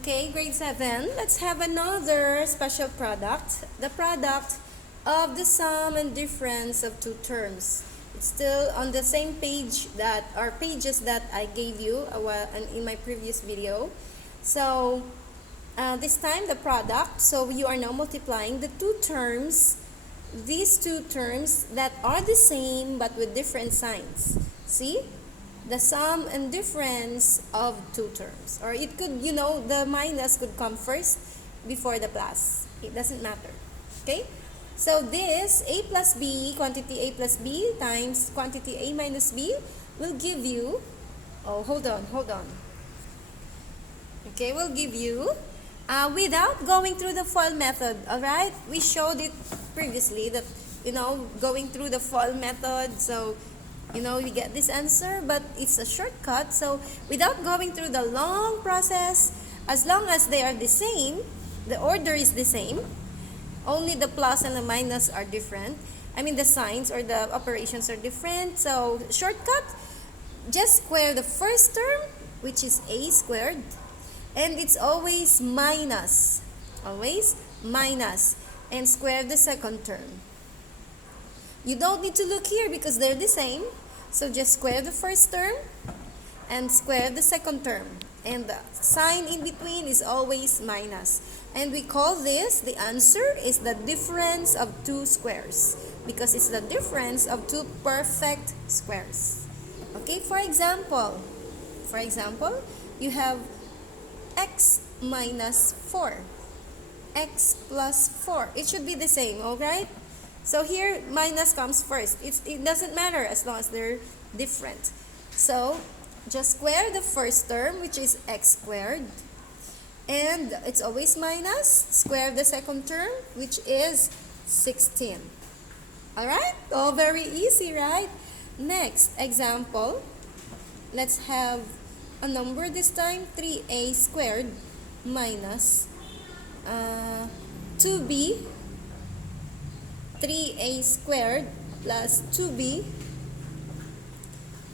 Okay, grade 7. Let's have another special product. The product of the sum and difference of two terms. It's still on the same page that are pages that I gave you in my previous video. So this time the product. So you are now multiplying the two terms. These two terms that are the same but with different signs. See? The sum and difference of two terms. Or it could, the minus could come first before the plus. It doesn't matter. Okay? So this A plus B, quantity A plus B times quantity A minus B will give you, hold on. Okay, will give you, without going through the FOIL method, alright? We showed it previously that, going through the FOIL method, so we get this answer, but it's a shortcut. So without going through the long process, as long as they are the same, the order is the same, only the plus and the minus are different. I mean the signs or the operations are different. So shortcut, just square the first term, which is a squared, and it's always minus, and square the second term. You don't need to look here because they're the same. So just square the first term and square the second term. And the sign in between is always minus. And we call this, the answer is the difference of two squares. Because it's the difference of two perfect squares. Okay, for example, you have x minus 4. X plus 4. It should be the same, alright? So here, minus comes first. It doesn't matter as long as they're different. So, just square the first term, which is x squared. And it's always minus. Square the second term, which is 16. Alright? Oh, very easy, right? Next example. Let's have a number this time. 3a squared minus 2b. 3a squared plus 2b.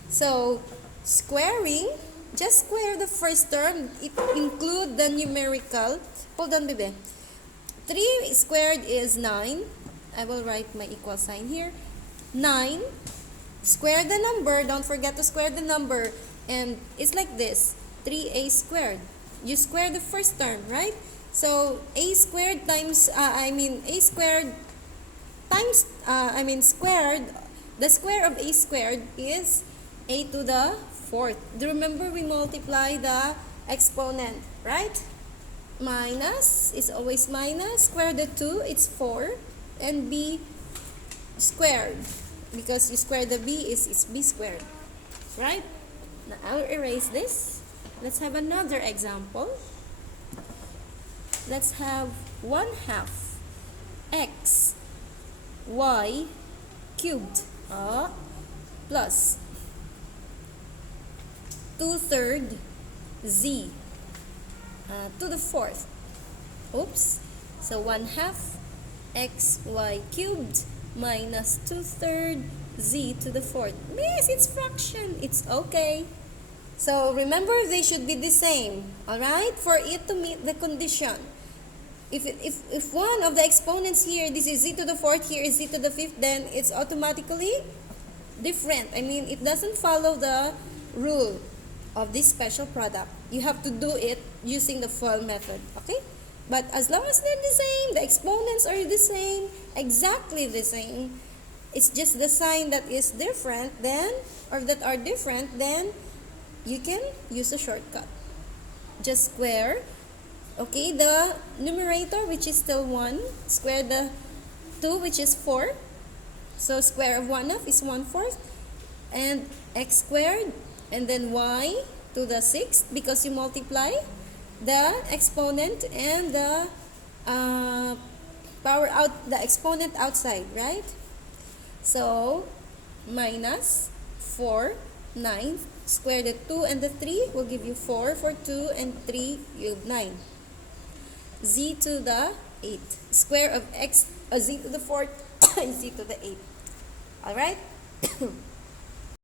So, squaring, just square the first term. It include the numerical. Hold on, baby. 3 squared is 9. I will write my equal sign here. 9. Square the number. Don't forget to square the number. And it's like this. 3a squared. You square the first term, right? So, a squared times, squared, the square of a squared is a to the fourth. Do you remember we multiply the exponent, right? Minus is always minus. Square the 2, it's 4. And b squared, because you square the b is b squared, right? Now I'll erase this. Let's have another example. Let's have 1/2 x y cubed plus 2/3 z to the fourth. Oops. So 1/2 xy cubed minus 2/3 z to the fourth. Miss, it's fraction. It's okay. So remember, they should be the same. Alright? For it to meet the condition. If one of the exponents here, this is z to the fourth, here is z to the fifth, then it's automatically different. I mean, it doesn't follow the rule of this special product. You have to do it using the FOIL method. Okay? But as long as they're the same, the exponents are the same, exactly the same, it's just the sign that is different, then, or that are different, then you can use a shortcut. Just square, okay, the numerator, which is still 1, square the 2, which is 4. So square of 1/2 is 1/4. And x squared, and then y to the 6th, because you multiply the exponent and the the exponent outside, right? So minus 4/9. Square the 2 and the 3 will give you 4. For 2 and 3, you have 9. Z to the 8th. Square of z to the 4th is z to the 8th. Alright?